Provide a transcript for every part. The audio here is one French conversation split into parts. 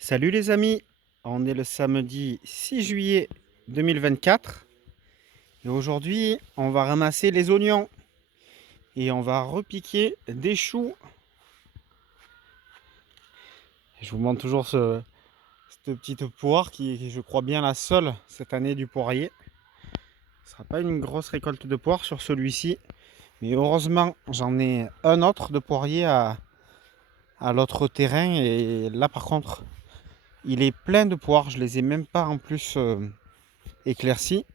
Salut les amis, on est le samedi 6 juillet 2024 et aujourd'hui on va ramasser les oignons et on va repiquer des choux. Je vous montre toujours cette petite poire qui est, je crois, bien la seule cette année du poirier. Ce ne sera pas une grosse récolte de poire sur celui-ci, mais heureusement j'en ai un autre de poirier à l'autre terrain et là par contre il est plein de poires, je les ai même pas en plus éclaircies.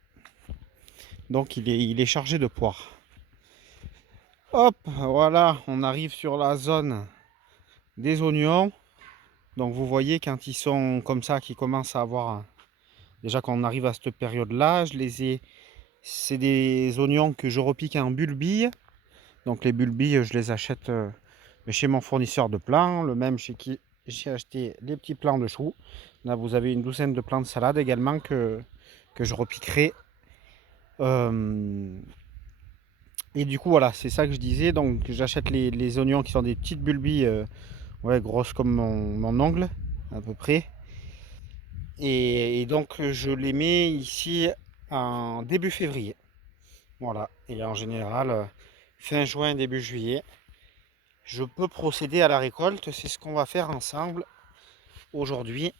Donc il est chargé de poires. Hop, voilà, on arrive sur la zone des oignons. Donc vous voyez quand ils sont comme ça, qui commencent à avoir... Déjà quand on arrive à cette période-là, c'est des oignons que je repique en bulbille. Donc les bulbilles, je les achète chez mon fournisseur de plants, le même chez qui j'ai acheté les petits plants de choux. Là vous avez une douzaine de plants de salade également que je repiquerai. Et du coup, voilà, c'est ça que je disais. Donc, j'achète les oignons qui sont des petites bulbilles, ouais, grosses comme mon ongle, à peu près. Et donc, je les mets ici en début février. Voilà. Et en général, fin juin, début juillet, je peux procéder à la récolte. C'est ce qu'on va faire ensemble aujourd'hui.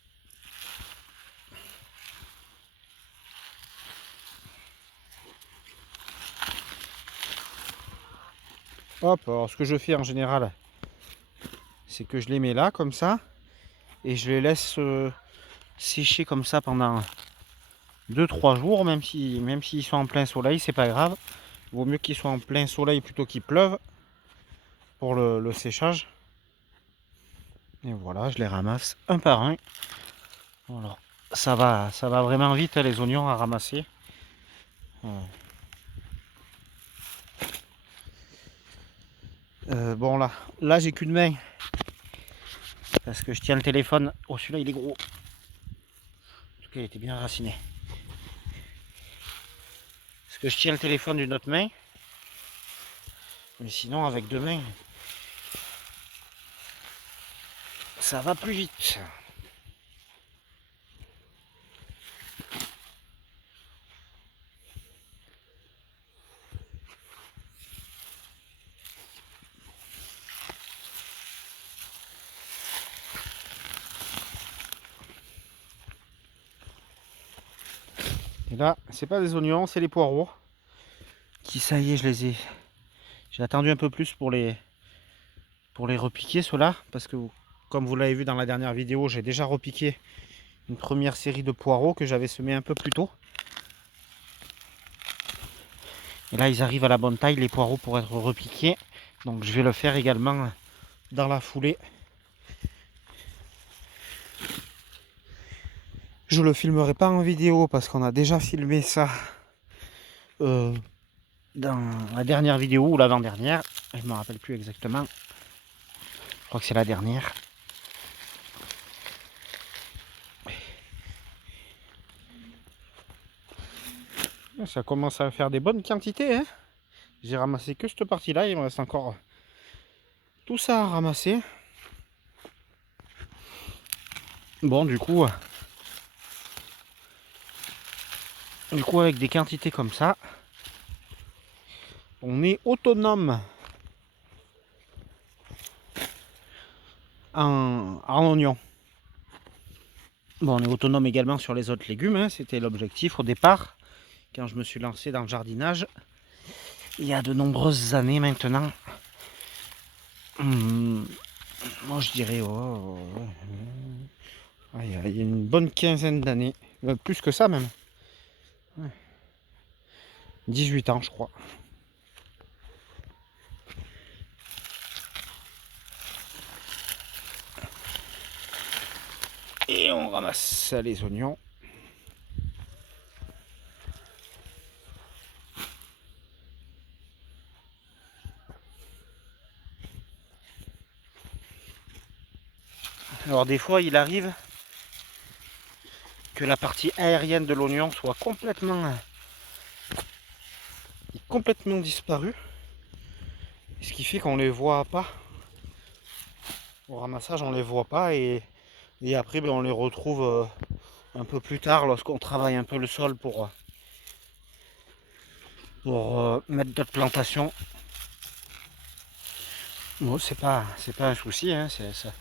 Hop, alors ce que je fais en général, c'est que je les mets là, comme ça, et je les laisse sécher comme ça pendant 2-3 jours, même s'ils sont en plein soleil, c'est pas grave. Il vaut mieux qu'ils soient en plein soleil plutôt qu'il pleuve pour le séchage. Et voilà, je les ramasse un par un. Voilà. Ça va vraiment vite, hein, les oignons à ramasser. Bon là j'ai qu'une main parce que je tiens le téléphone. Oh, celui-là il est gros. En tout cas il était bien raciné. Parce que je tiens le téléphone d'une autre main. Mais sinon avec deux mains, ça va plus vite. Et là, c'est pas des oignons, c'est les poireaux. Qui, ça y est, j'ai attendu un peu plus pour les repiquer, ceux-là. Parce que, comme vous l'avez vu dans la dernière vidéo, j'ai déjà repiqué une première série de poireaux que j'avais semés un peu plus tôt. Et là, ils arrivent à la bonne taille, les poireaux, pour être repiqués. Donc, je vais le faire également dans la foulée. Je le filmerai pas en vidéo parce qu'on a déjà filmé ça dans la dernière vidéo ou l'avant-dernière. Je ne me rappelle plus exactement. Je crois que c'est la dernière. Ça commence à faire des bonnes quantités, hein. J'ai ramassé que cette partie-là, il me reste encore tout ça à ramasser. Bon, du coup avec des quantités comme ça, on est autonome en oignons. Bon, on est autonome également sur les autres légumes, hein. C'était l'objectif au départ, quand je me suis lancé dans le jardinage, il y a de nombreuses années maintenant. Moi je dirais il y a une bonne quinzaine d'années, plus que ça même. 18 ans je crois. Et on ramasse les oignons. Alors des fois il arrive que la partie aérienne de l'oignon soit complètement disparue. Ce qui fait qu'on les voit pas. Au ramassage on les voit pas et Et après, ben, on les retrouve un peu plus tard lorsqu'on travaille un peu le sol pour mettre d'autres plantations. Bon, c'est pas un souci, hein, ça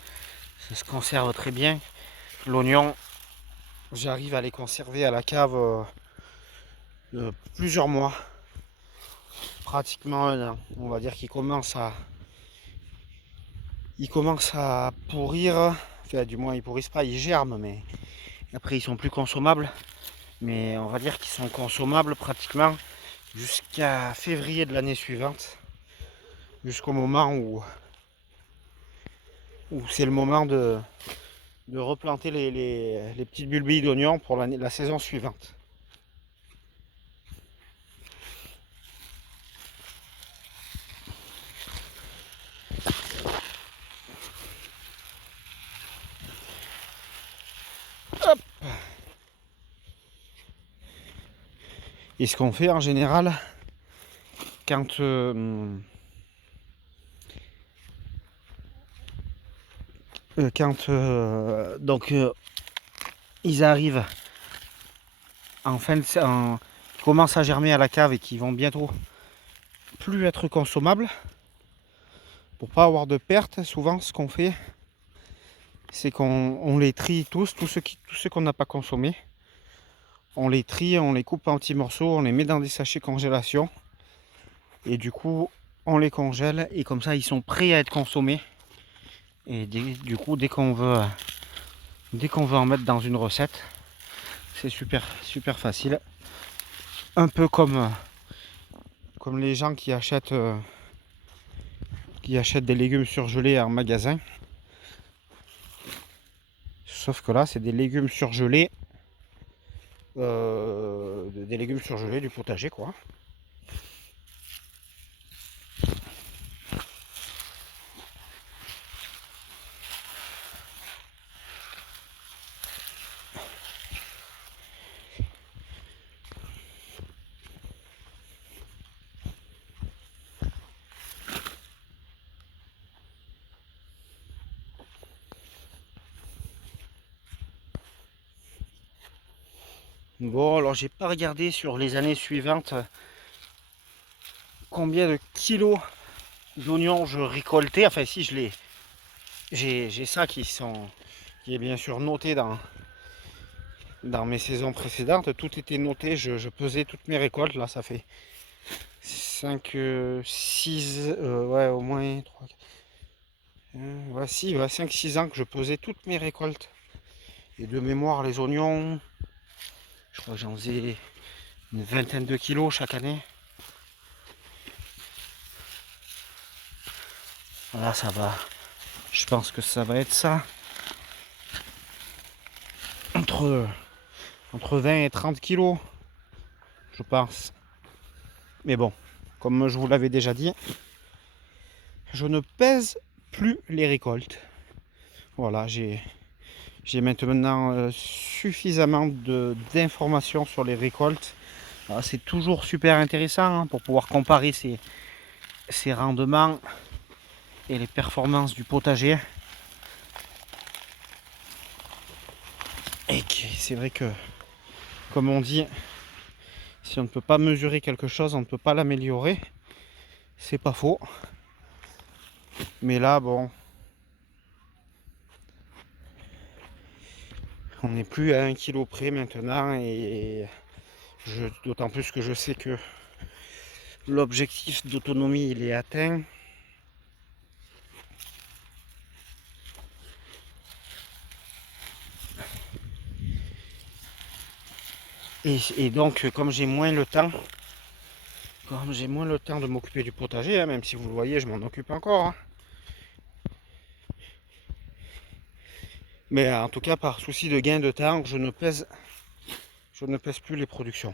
se conserve très bien. L'oignon, j'arrive à les conserver à la cave plusieurs mois, pratiquement un an. On va dire ils commencent à pourrir. Enfin, du moins, ils pourrissent pas, ils germent, mais après, ils sont plus consommables. Mais on va dire qu'ils sont consommables pratiquement jusqu'à février de l'année suivante, jusqu'au moment où c'est le moment de replanter les petites bulbilles d'oignons pour la saison suivante. Hop. Et ce qu'on fait en général, quand ils arrivent qui commencent à germer à la cave et qui vont bientôt plus être consommables, pour pas avoir de pertes, souvent ce qu'on fait, c'est qu'on les trie tous ceux qu'on n'a pas consommés. On les trie, on les coupe en petits morceaux, on les met dans des sachets congélation. Et du coup, on les congèle et comme ça, ils sont prêts à être consommés. Et du coup, dès qu'on veut en mettre dans une recette, c'est super, super facile. Un peu comme les gens qui achètent des légumes surgelés en magasin. Sauf que là, c'est des légumes surgelés. Des légumes surgelés du potager, quoi. Bon, alors j'ai pas regardé sur les années suivantes combien de kilos d'oignons je récoltais. Enfin, si j'ai ça qui est bien sûr noté dans mes saisons précédentes. Tout était noté. Je pesais toutes mes récoltes. Là, ça fait 5, 6, ouais, au moins 3, ouais, 6, ouais, 5, 6 ans que je pesais toutes mes récoltes. Et de mémoire, les oignons, je crois que j'en faisais une vingtaine de kilos chaque année. Voilà, ça va. Je pense que ça va être ça. Entre 20 et 30 kilos, je pense. Mais bon, comme je vous l'avais déjà dit, je ne pèse plus les récoltes. Voilà, j'ai maintenant suffisamment d'informations sur les récoltes. C'est toujours super intéressant pour pouvoir comparer ces rendements et les performances du potager. Et c'est vrai que, comme on dit, si on ne peut pas mesurer quelque chose, on ne peut pas l'améliorer. C'est pas faux. Mais là, bon, on n'est plus à 1 kilo près maintenant. Et d'autant plus que je sais que l'objectif d'autonomie, il est atteint. Et donc, comme j'ai moins le temps de m'occuper du potager, même si vous le voyez, je m'en occupe encore. Mais en tout cas, par souci de gain de temps, je ne pèse plus les productions.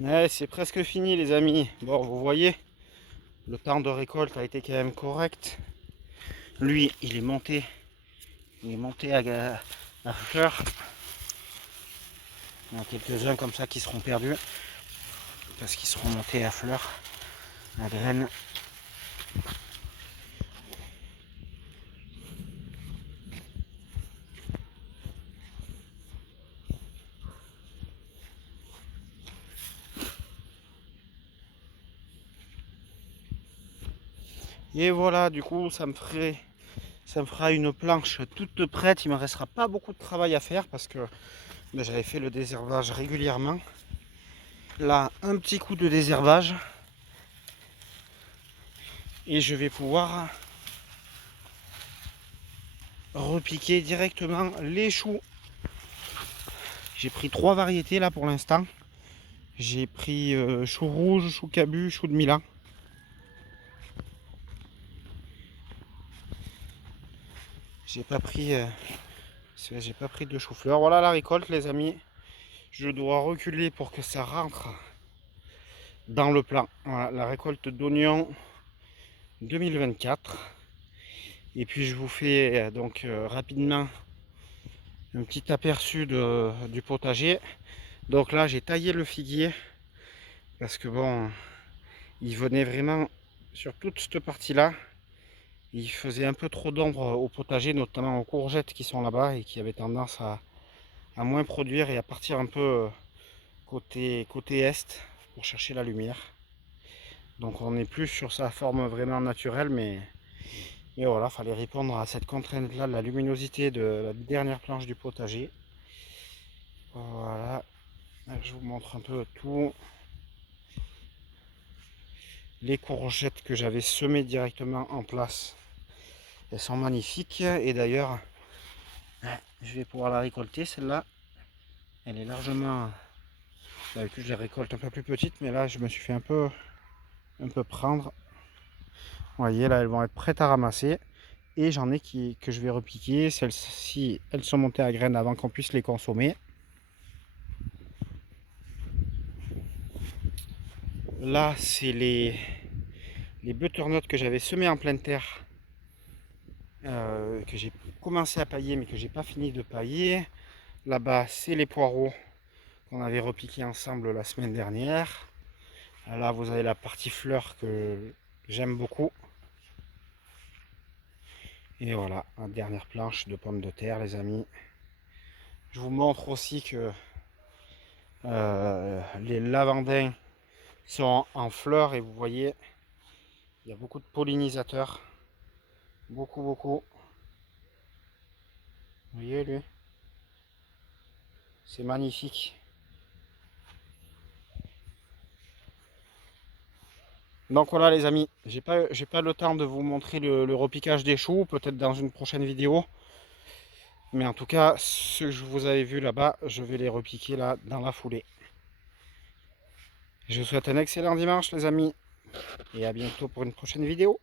Ouais, c'est presque fini les amis. Bon, vous voyez, le temps de récolte a été quand même correct. Lui, il est monté à fleur. Il y en a quelques-uns comme ça qui seront perdus parce qu'ils seront montés à fleur, à graines. Et voilà, du coup, ça me fera une planche toute prête. Il ne me restera pas beaucoup de travail à faire parce que j'avais fait le désherbage régulièrement. Là, un petit coup de désherbage et je vais pouvoir repiquer directement les choux. J'ai pris 3 variétés là pour l'instant. J'ai pris chou rouge, chou cabu, chou de Milan. J'ai pas pris de chou-fleur. Voilà la récolte les amis. Je dois reculer pour que ça rentre dans le plan. Voilà la récolte d'oignons 2024. Et puis je vous fais donc rapidement un petit aperçu du potager. Donc là j'ai taillé le figuier parce que bon, il venait vraiment sur toute cette partie là. Il faisait un peu trop d'ombre au potager, notamment aux courgettes qui sont là-bas et qui avaient tendance à moins produire et à partir un peu côté est pour chercher la lumière. Donc on n'est plus sur sa forme vraiment naturelle, mais voilà, fallait répondre à cette contrainte là de la luminosité de la dernière planche du potager. Voilà, je vous montre un peu tout. Les courgettes que j'avais semées directement en place, elles sont magnifiques. Et d'ailleurs, je vais pouvoir la récolter celle-là. Elle est largement... D'habitude je les récolte un peu plus petites, mais là je me suis fait un peu prendre. Vous voyez, là elles vont être prêtes à ramasser. Et j'en ai que je vais repiquer. Celles-ci, elles sont montées à graines avant qu'on puisse les consommer. Là, c'est les butternuts que j'avais semés en pleine terre. Que j'ai commencé à pailler, mais que j'ai pas fini de pailler. Là-bas, c'est les poireaux qu'on avait repiqués ensemble la semaine dernière. Là, vous avez la partie fleur que j'aime beaucoup. Et voilà, la dernière planche de pommes de terre, les amis. Je vous montre aussi que les lavandins sont en fleurs et vous voyez, il y a beaucoup de pollinisateurs. Beaucoup. Vous voyez, lui, c'est magnifique. Donc voilà les amis, j'ai pas le temps de vous montrer le repiquage des choux, peut-être dans une prochaine vidéo. Mais en tout cas, ce que je vous avais vu là-bas, je vais les repiquer là dans la foulée. Je vous souhaite un excellent dimanche les amis, et à bientôt pour une prochaine vidéo.